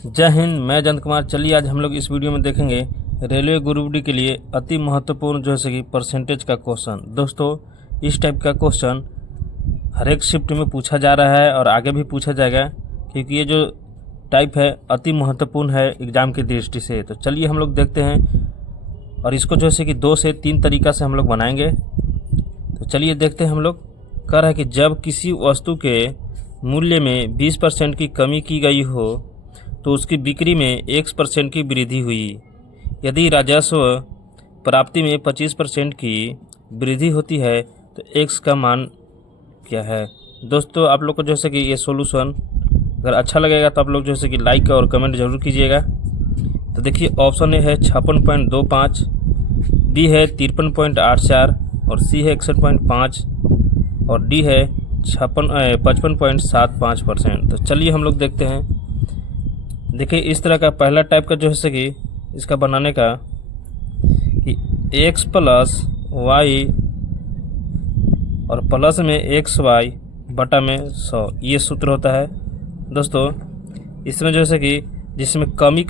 जय हिंद। मैं जयंत कुमार। चलिए आज हम लोग इस वीडियो में देखेंगे रेलवे ग्रुप डी के लिए अति महत्वपूर्ण जो है कि परसेंटेज का क्वेश्चन। दोस्तों, इस टाइप का क्वेश्चन हर एक शिफ्ट में पूछा जा रहा है और आगे भी पूछा जाएगा, क्योंकि ये जो टाइप है अति महत्वपूर्ण है एग्ज़ाम की दृष्टि से। तो चलिए हम लोग देखते हैं और इसको जो है कि 2 से 3 तरीक़ा से हम लोग बनाएंगे। तो चलिए देखते हैं। हम लोग कह रहा है कि जब किसी वस्तु के मूल्य में 20% की कमी की गई हो तो उसकी बिक्री में X% की वृद्धि हुई। यदि राजस्व प्राप्ति में 25% की वृद्धि होती है तो X का मान क्या है। दोस्तों, आप लोग को जैसे कि ये सॉल्यूशन अगर अच्छा लगेगा तो आप लोग जैसे कि लाइक और कमेंट ज़रूर कीजिएगा। तो देखिए, ऑप्शन ए है 56.25, बी है 53.84 और सी है 61.5 और डी है 55.75%। तो चलिए हम लोग देखते हैं। देखिए, इस तरह का पहला टाइप का जो है कि इसका बनाने का कि x प्लस वाई और प्लस में XY बटा में 100, ये सूत्र होता है। दोस्तों, इसमें जो है कि जिसमें कमी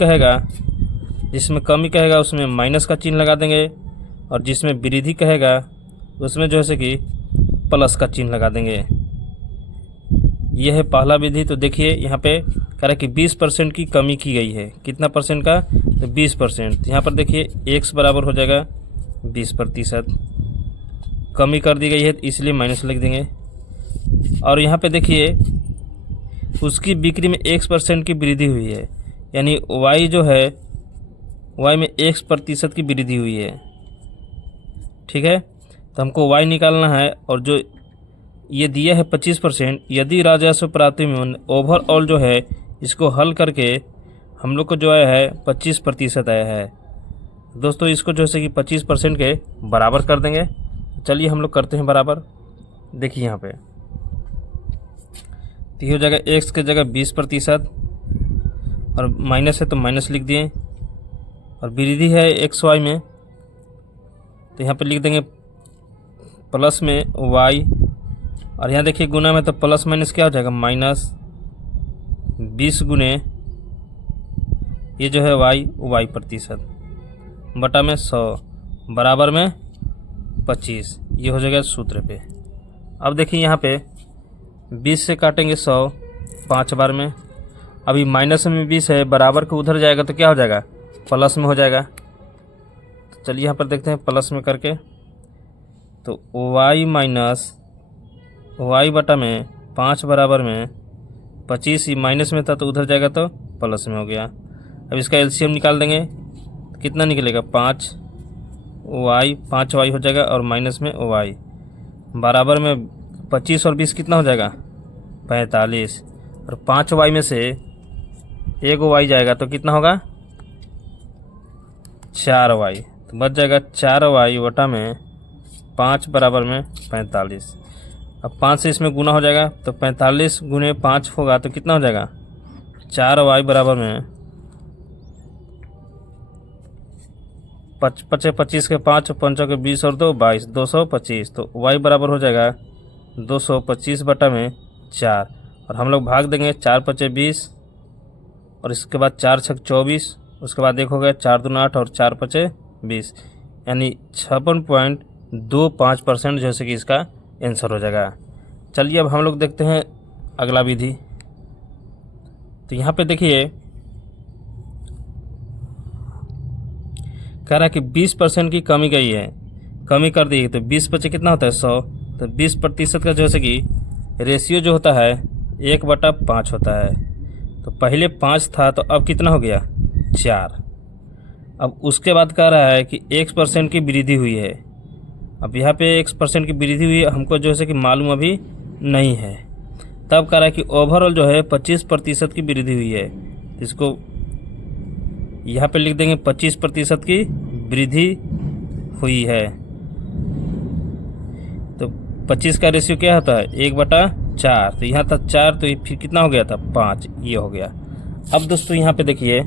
कहेगा उसमें माइनस का चिन्ह लगा देंगे और जिसमें वृद्धि कहेगा उसमें जो है कि प्लस का चिन्ह लगा देंगे। यह है पहला विधि। तो देखिए यहाँ पे कह रहा है कि 20% की कमी की गई है। कितना परसेंट का? तो 20%। यहाँ पर देखिए x बराबर हो जाएगा 20%। कमी कर दी गई है इसलिए माइनस लिख देंगे। और यहाँ पे देखिए उसकी बिक्री में X% की वृद्धि हुई है, यानी y जो है y में X% की वृद्धि हुई है। ठीक है, तो हमको y निकालना है और जो ये दिया है 25%। यदि राजस्व प्राप्ति में ओवरऑल जो है इसको हल करके हम लोग को जो आया है 25% आया है। दोस्तों, इसको जो है कि 25% के बराबर कर देंगे। चलिए हम लोग करते हैं बराबर। देखिए यहाँ पे तो ये हो जाएगा x के जगह 20% और माइनस है तो माइनस लिख दिए और वृद्धि है XY में तो यहाँ पे लिख देंगे प्लस में y और यहाँ देखिए गुना में तो प्लस माइनस क्या हो जाएगा माइनस 20 गुने ये जो है y प्रतिशत बटा में 100 बराबर में 25। ये हो जाएगा सूत्र पे। अब देखिए यहाँ पे 20 से काटेंगे 100 5 बार में। अभी माइनस में 20 है, बराबर को उधर जाएगा तो क्या हो जाएगा प्लस में हो जाएगा। तो चलिए यहाँ पर देखते हैं प्लस में करके। तो y माइनस y बटा में 5 बराबर में 25, ही माइनस में था तो उधर जाएगा तो प्लस में हो गया। अब इसका एलसीएम निकाल देंगे तो कितना निकलेगा 5y हो जाएगा और माइनस में y बराबर में 25 और 20 कितना हो जाएगा 45 और 5y में से एक y जाएगा तो कितना होगा 4y, तो बच जाएगा 4y बटा में 5 बराबर में 45। अब 5 से इसमें गुना हो जाएगा तो 45 गुने 5 होगा तो कितना हो जाएगा 4y बराबर में 25 के 5 5 के 20 और 2 22 225। तो y बराबर हो जाएगा 225 बटा में 4 और हम लोग भाग देंगे 4 5 20 और इसके बाद 4 6 24, उसके बाद एक हो गया 4 2 8 और 4 5 20, यानी 56.25% जैसे कि इसका आंसर हो जाएगा। चलिए अब हम लोग देखते हैं अगला विधि। तो यहाँ पे देखिए कह रहा है कि 20% की कमी गई है, कमी कर दी तो 20 बचे कितना होता है 100। तो 20% का जैसे कि रेशियो जो होता है 1/5 होता है। तो पहले 5 था तो अब कितना हो गया 4। अब उसके बाद कह रहा है कि 1% की वृद्धि हुई है। अब यहाँ पे 1% की वृद्धि हुई है, हमको जो है कि मालूम अभी नहीं है। तब कह रहा है कि ओवरऑल जो है 25% की वृद्धि हुई है। इसको यहाँ पे लिख देंगे 25% की वृद्धि हुई है। तो 25 का रेशियो क्या होता है 1/4। तो यहाँ था 4 तो फिर कितना हो गया था 5, ये हो गया। अब दोस्तों यहाँ पे देखिए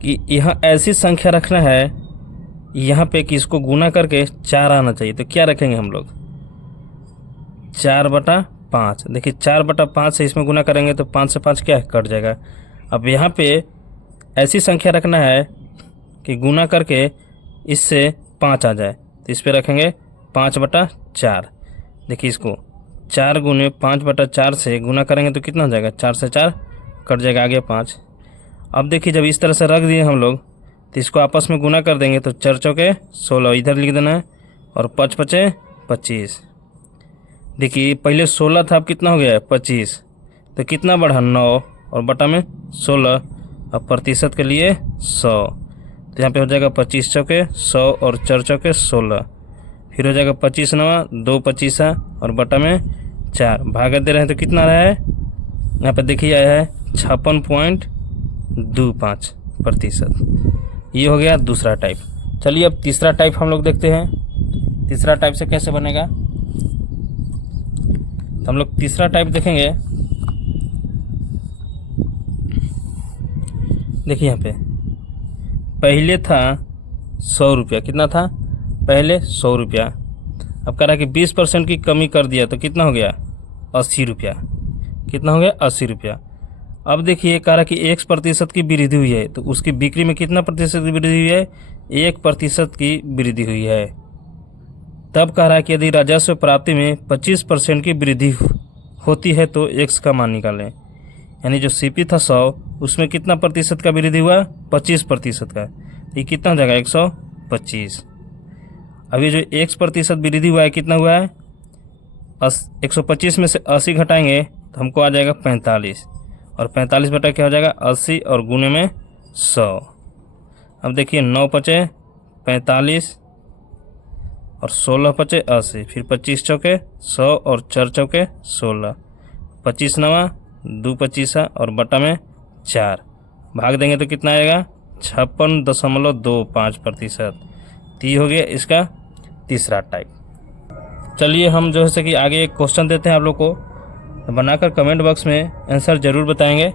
कि यहाँ ऐसी संख्या रखना है यहाँ पे कि इसको गुना करके 4 आना चाहिए। तो क्या रखेंगे हम लोग 4/5। 5। देखिए 4/5 से इसमें गुना करेंगे तो 5 से 5 क्या है, कट जाएगा। अब यहाँ पे ऐसी संख्या रखना है कि गुना करके इससे 5 आ जाए, तो इस पर रखेंगे 5/4। देखिए इसको 4 गुने 5/4 से गुना करेंगे तो कितना हो जाएगा, 4 से 4 कट जाएगा, आगे 5। अब देखिए जब इस तरह से रख दिए हम लोग तो इसको आपस में गुना कर देंगे तो 4 चौके 16 इधर लिख देना है और 5 पचे 25। देखिए पहले 16 था, अब कितना हो गया है 25, तो कितना बढ़ा 9 और बटा में 16। अब प्रतिशत के लिए 100, तो यहाँ पे हो जाएगा 25 चौके 100 और 4 चौके 16, फिर हो जाएगा 25 नवा 2 25 और बटा में 4 भाग दे रहे हैं तो कितना रहा है, यहाँ पे देखिए आया है 56.25%। ये हो गया दूसरा टाइप। चलिए अब तीसरा टाइप हम लोग देखते हैं। तीसरा टाइप से कैसे बनेगा, तो हम लोग तीसरा टाइप देखेंगे। देखिए यहाँ पे पहले था 100 रुपया, कितना था पहले 100 रुपया। अब कह रहा है कि 20% की कमी कर दिया तो कितना हो गया 80 रुपया, कितना हो गया 80 रुपया। अब देखिए कह रहा कि 1% की वृद्धि हुई है, तो उसकी बिक्री में कितना प्रतिशत की वृद्धि हुई है, 1% की वृद्धि हुई है। तब कह रहा है कि यदि राजस्व प्राप्ति में 25% की वृद्धि होती है तो x का मान निकालें। यानी जो सीपी था 100, उसमें कितना प्रतिशत का वृद्धि हुआ, 25% का, ये कितना हो जाएगा 125। अभी जो 1% वृद्धि हुआ है कितना हुआ है, 125 में से 80 घटाएंगे तो हमको आ जाएगा 45, और 45 बटा क्या हो जाएगा 80 और गुने में 100। अब देखिए 9 पचे 45 और 16 पचे 80, फिर 25 चौके 100 और 4 चौके 16, 25 नवा 2 25 और बटा में 4 भाग देंगे तो कितना आएगा 56.25%। तो ये हो गया इसका तीसरा टाइप। चलिए हम जो है कि आगे एक क्वेश्चन देते हैं आप लोग को, बनाकर कमेंट बॉक्स में आंसर ज़रूर बताएंगे।